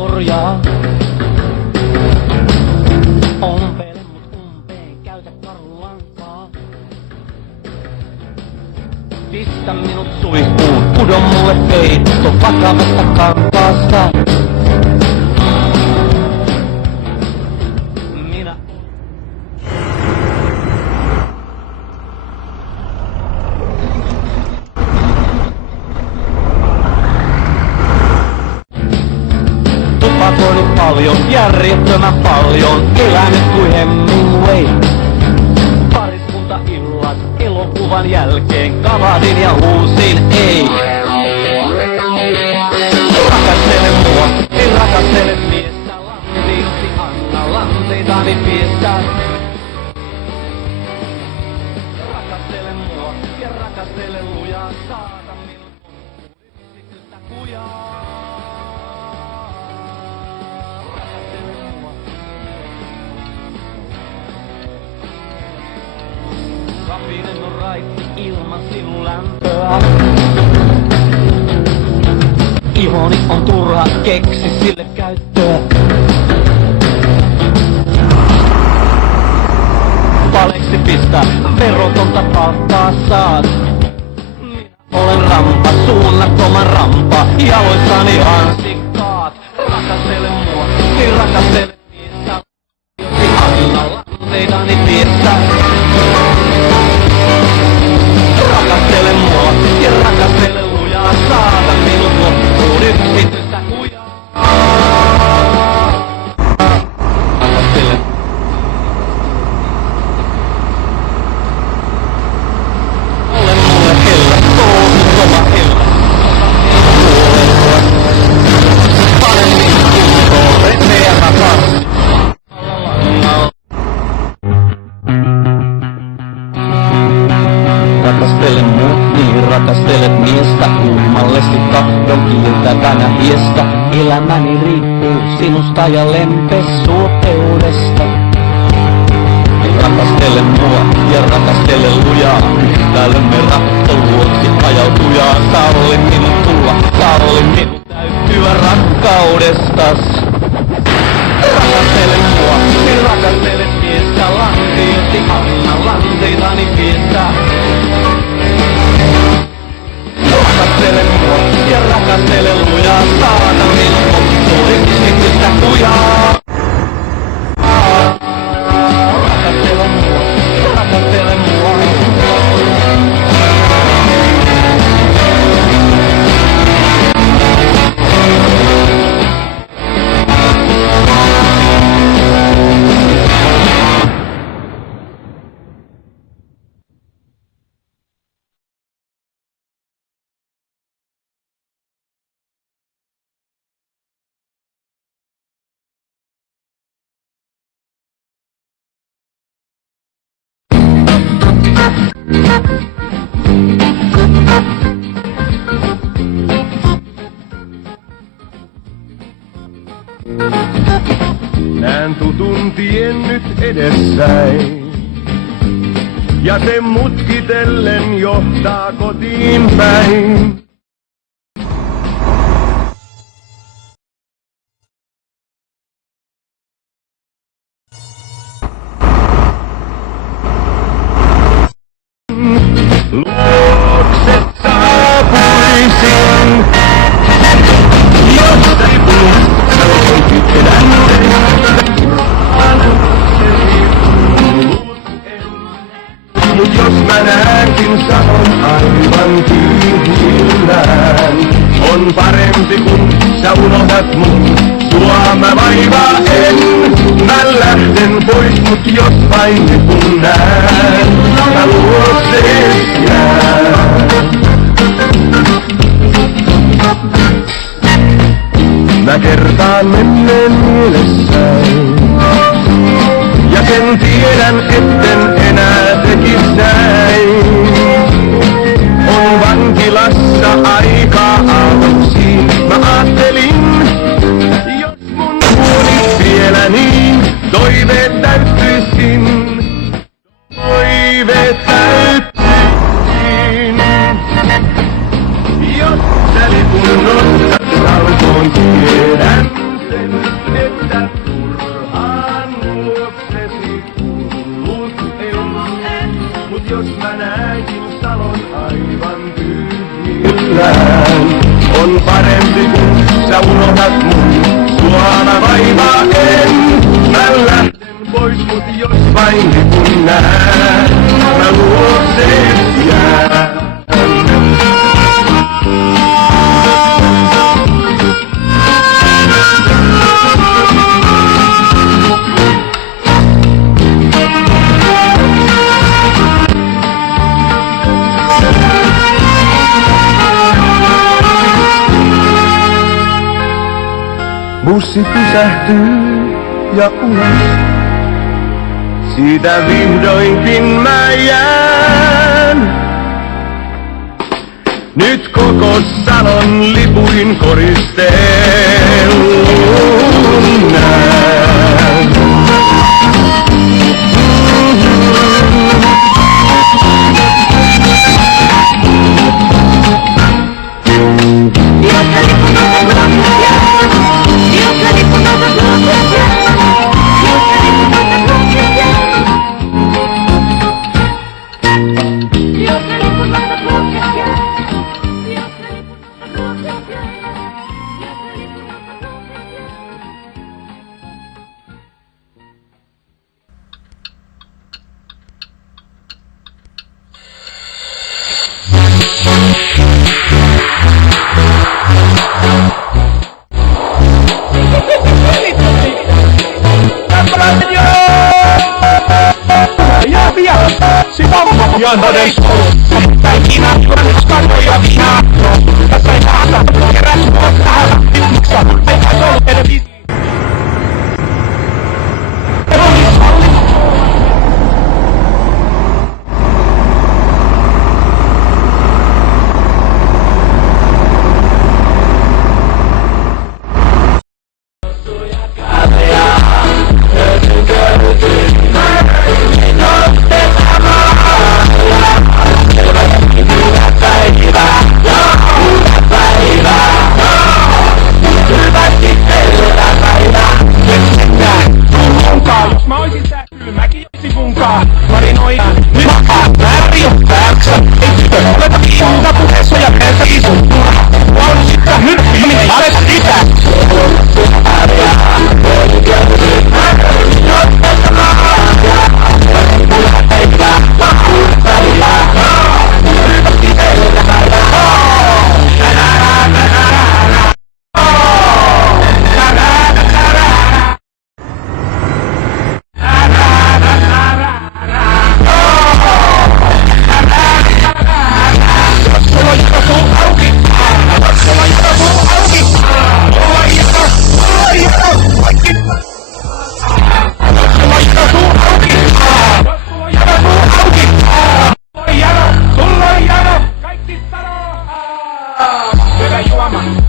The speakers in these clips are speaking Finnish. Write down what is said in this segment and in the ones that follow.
orjaa. Ompele mut umpeen, käytä karulankaa. Pistä minut suihkuun, pudo mulle peitto vakavasta kankaasta. Minä tupakoinut paljon, järjettömän paljon, elänyt kuin Hemingway. Pariskuntaillat elokuvan jälkeen, kavadin ja huusin ei. Rakastele mua, ei rakastele miestä, lantiinsi anna lanteitani piestä. Rakastele mua ja rakastele lujaa, saata minut yksitystä kujaa. Rapinen on raitti ilman sinun lämpöä. Ihoni on turha, keksi sille käyttöä. Valeksi pistä, verotonta palkkaa saat. Minä olen rampa, suunnattoman rampa, jaloissani hansikkaat. Rakastele mua, niin rakastele miestä. Anna lanteitani piestä. Rakastele mua ja rakastele lujaa, saata minut loppuun yksityistä kujaa. Rakastele. Ole mulle hellä, kova hellä. Pane minut kuntoon, repeä rakas. Rakastele mut, niin rakastelet miestä. Kummallesti tahdon kiiltävänä hiestä. Elämäni riippuu sinusta ja lempesuopeudesta. Rakastele mua ja rakastele lujaa. Yhtälömme rattovuoksi ajautujaa. Salli minut tulla, salli minut täyttyä rakkaudestas. Rakastele mua, niin rakastele miestä. Lantioti anna lanteitani piestä. Rakastele mua ja rakastele lujaa, saata minut loppuun yksityistä kujaa. Rakastele mua, rakastele mua. Näen tutun tien nyt edessäin, ja se mutkitellen johtaa kotiin päin. Luokse saapuisin, jos ei puhuta mut jos mä näenkin sanon aivan tyhjillään, on parempi kun sä unohdat mut, sua mä vaivaa en. Mä lähden pois mut jos vain nyt kun näen, mä luoksees jään. Mä kertaan menneen mielessäin, ja sen tiedän etten enää tekis näin. On vankilassa aikaa aatoksiin, mä aattelin, jos mun huonit vielä niin, toiveet täyttyisin, toiveet täyttyisin. Jos sä lipun nostat salkoon, tiedän sen. millään. On parempi kun sä unohdat mun, sua mä vaivaa en. Mä lähten pois mut jos vain lipun näen, mä luokseen jään. Bussi pysähtyy ja ulos, siitä vihdoinkin mä jään. Nyt koko salon lipuin koristellun näen.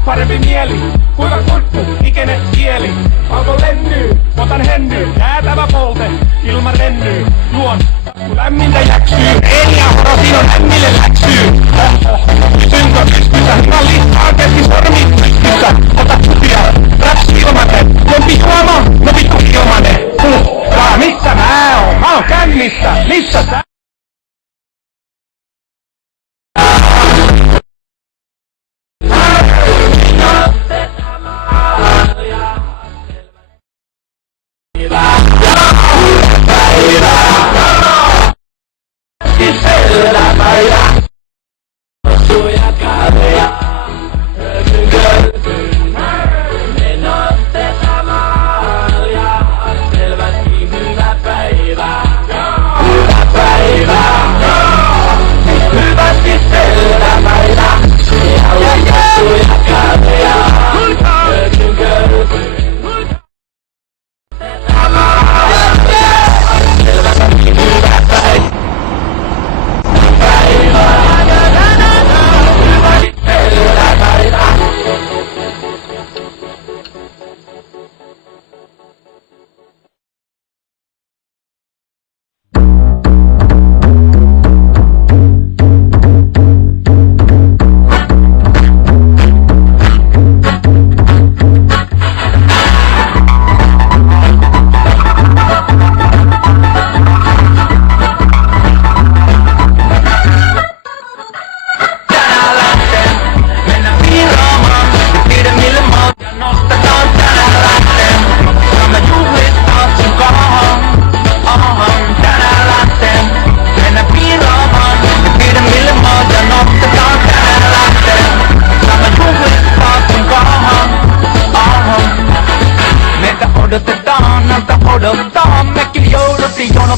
Parempi mieli, kuiva kurkku, ikene kieli. Auto lennyy, otan henny, jäätävä polte, ilma rennyy. Juon, kun lämmintä jäksyy, Eenia horosin on lämmille läksyy. Synkö pystyssä, listaan keskisormi pystyssä. Ota kupia, raps ilmanen, jompi juoma, no vittu ilmanen. Missä mä oon? Mä oon kännissä, missä sä?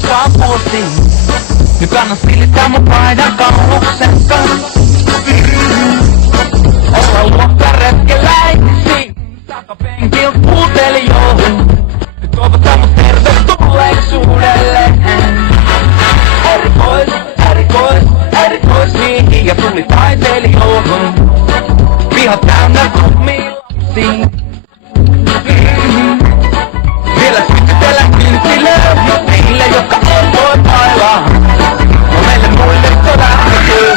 alkaa vuosi. Nyt anna silittää mun paidan kauluksen kanssa. Olla luokkaretkeläisi. Takapenkiltä puutelijoihin. Nyt toivotaan mut tervetulleisuudelle. Erikois niihin ja tuli taiteilijoihin. Pihat täynnä kummilapsia. Vielä sytytellä kynttilöitä niille, jotka ei voi pailaa. No meille muille lähtökyy.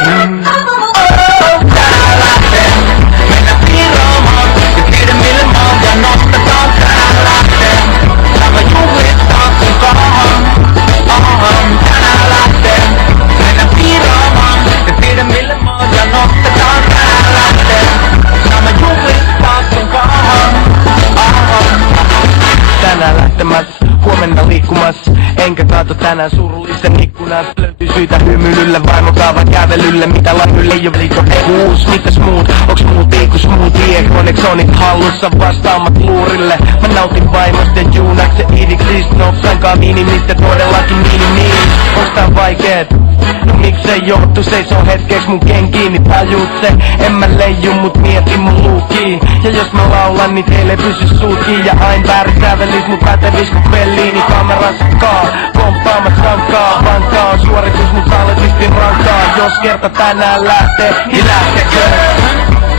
Tänään lähtee, mennään piiraamaan ja pidemmille maan ja nostetaan. Tänään lähtee, tämä juhlistaa sun kahan. Tänään lähtee, mennään piiraamaan ja pidemmille maan ja nostetaan. Tänään lähtee, tämä juhlistaa sun kahan. Tänään lähtemässä, huomenna liikkumassa. Enkä kaato tänään surullisen ikkunas. Löytyy syitä hymyilylle, vaimo kaavan kävelylle. Mitä lanylle jo liito kuus, mitäs muut? Onks muut iku smoothie? Koneksonit hallussa, vastaamat luurille. Mä nautin vaimosta ja juunakse idiksistä. Nopsankaan minimistä, todellakin niin. Onks tää vaikeet? No miksei johtu, seisoo hetkeeks mun kenkiini, tajuut se. En mä leiju, mut mietin mun luukiin. Ja jos mä laulan, niin teille pysy suutkiin. Ja ain väärin sävelis mun pätevis kun pelliini. Kamerassa komppaamas sankaa. Vankaa suoritus mut talletistin rankaa. Jos kerta tänään lähtee, niin lähtekö?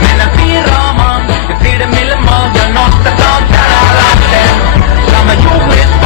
Mennään piiraamaan ja pidemmille maan ja nostetaan. Tänään lähtee, saamme juhlistaa.